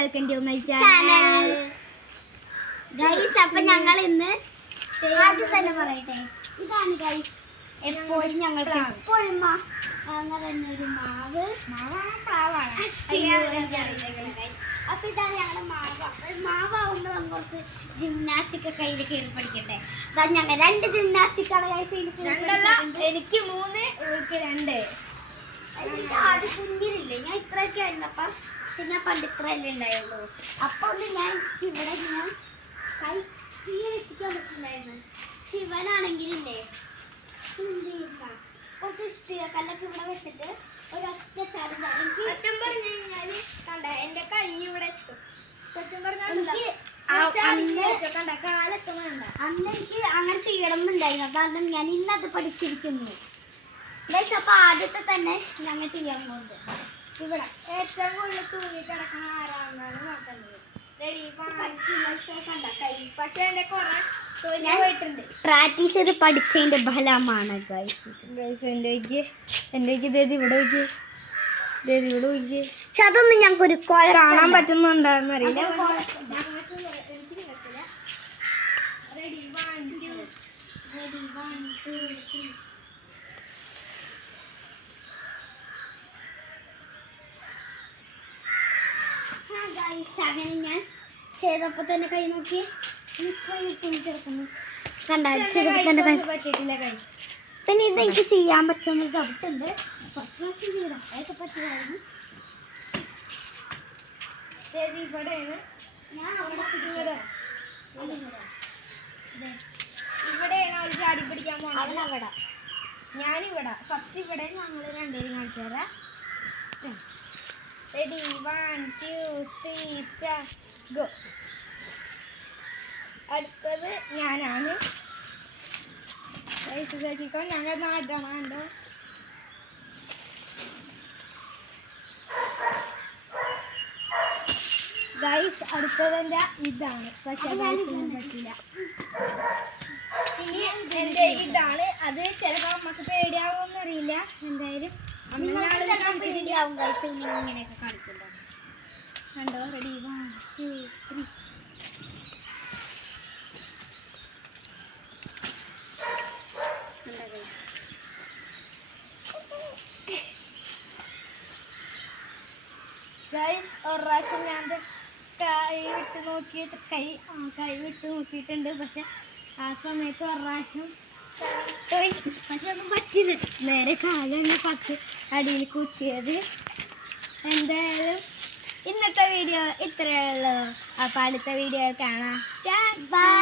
Welcome to my channel guys. അപ്പം ഞങ്ങൾ ഇന്ന് ആദ്യം തന്നെ പറയട്ടെ, ഇതാണ് ഗൈസ് എപ്പോഴും ഞങ്ങൾക്ക് എപ്പോഴും അങ്ങനെ ഒരു മാവാണ്. അപ്പം ഇതാണ് ഞങ്ങളുടെ മാവ്. മാവാകുമ്പോൾ നമ്മൾ കുറച്ച് ജിംനാസ്റ്റിക് ഒക്കെ കയ്യിൽ കയറി പഠിക്കട്ടെ. അതാ ഞങ്ങൾ 2 ജിംനാസ്റ്റിക്കാണ് ഗൈസ്. എനിക്ക് 3, ഇവർക്ക് 2. അത് കുഞ്ഞിലില്ലേ, ഞാൻ ഇത്രയൊക്കെ ആയിരുന്നു അപ്പം. പക്ഷെ ഞാൻ പണ്ട് ഇത്രയല്ലേ ഉണ്ടായുള്ളൂ. അപ്പൊ ഒന്ന് ഞാൻ ഇവിടെ ഞാൻ കൈ എത്തിക്കാൻ പറ്റില്ലായിരുന്നു. പക്ഷെ ഇവനാണെങ്കിലില്ലേ കുറച്ച് ഇഷ്ട കല്ലൊക്കെ ഇവിടെ വെച്ചിട്ട് ഒരൊറ്റ ചാടി എനിക്ക് സത്യം പറഞ്ഞു കഴിഞ്ഞാല് കണ്ട എന്റെ കൈ ഇവിടെ എത്തും. സത്യം പറഞ്ഞാൽ അന്ന് എനിക്ക് അങ്ങനെ ചെയ്യണമെന്നുണ്ടായിരുന്നു. കാരണം ഞാൻ ഇന്നത് പഠിച്ചിരിക്കുന്നു. അപ്പൊ ആദ്യത്തെ തന്നെ ഞങ്ങൾ ചെയ്യാൻ പോകുന്നത് ഇവിടെ ഏറ്റവും കൂടുതൽ തൂങ്ങി കിടക്കുന്ന ആരാണെന്നാണ് നോക്കേണ്ടത്. പ്രാക്ടീസ് ചെയ്ത് പഠിച്ചതിന്റെ ഫലമാണ് പക്ഷെ അതൊന്നും ഞങ്ങൾക്ക് ഒരു കാണാൻ പറ്റുന്നുണ്ടാന്ന് അറിയില്ല. അങ്ങനെ ഞാൻ ചെയ്തപ്പോ തന്നെ കൈ നോക്കി കിടക്കുന്നു. പിന്നെ ഇതെനിക്ക് ചെയ്യാൻ പറ്റുന്ന ഡൗട്ടുണ്ട്. കുറച്ച് പ്രാവശ്യം ചെയ്ത അതൊക്കെ പറ്റുമായിരുന്നു. ഇവിടെയാണ് അവൾ ചാടി പിടിക്കാൻ പോകണം. അവിടെ ഞാനിവിടെ ഫസ്റ്റ് ഇവിടെ ഞങ്ങൾ രണ്ടുപേരും കാണിച്ചു തരാം. Ready, 1, 2, 3, start, go. അടുത്തത് ഞാനാണ്. ഞങ്ങൾ നാട്ടണോ ഗൈസ്. അടുത്തതെൻ്റെ ഇതാണ്. പക്ഷെ പറ്റില്ല. ഇനി എൻ്റെ ഇതാണ്. അത് ചിലപ്പോൾ നമുക്ക് പേടിയാവുമെന്ന് അറിയില്ല. എന്തായാലും പേടിയാവും ഗൈസ് ഇങ്ങനെയൊക്കെ കാണിക്കുമ്പോൾ. കണ്ടോ? റെഡി, 1, 2, 3. ഗൈസ് ഒരു പ്രാവശ്യം ഞാൻ കൈ വിട്ട് നോക്കിയിട്ടുണ്ട്. പക്ഷെ ആ സമയത്ത് ഒരു പ്രാവശ്യം പക്ഷെ ഒന്നും പറ്റില്ല. നേരെ കാലാണ് പത്ത് അടിയിൽ കുത്തിയത്. എന്തായാലും ഇന്നത്തെ വീഡിയോ ഇത്രയേ ഉള്ളൂ. അപ്പം അടുത്ത വീഡിയോ കാണാം. ബൈ.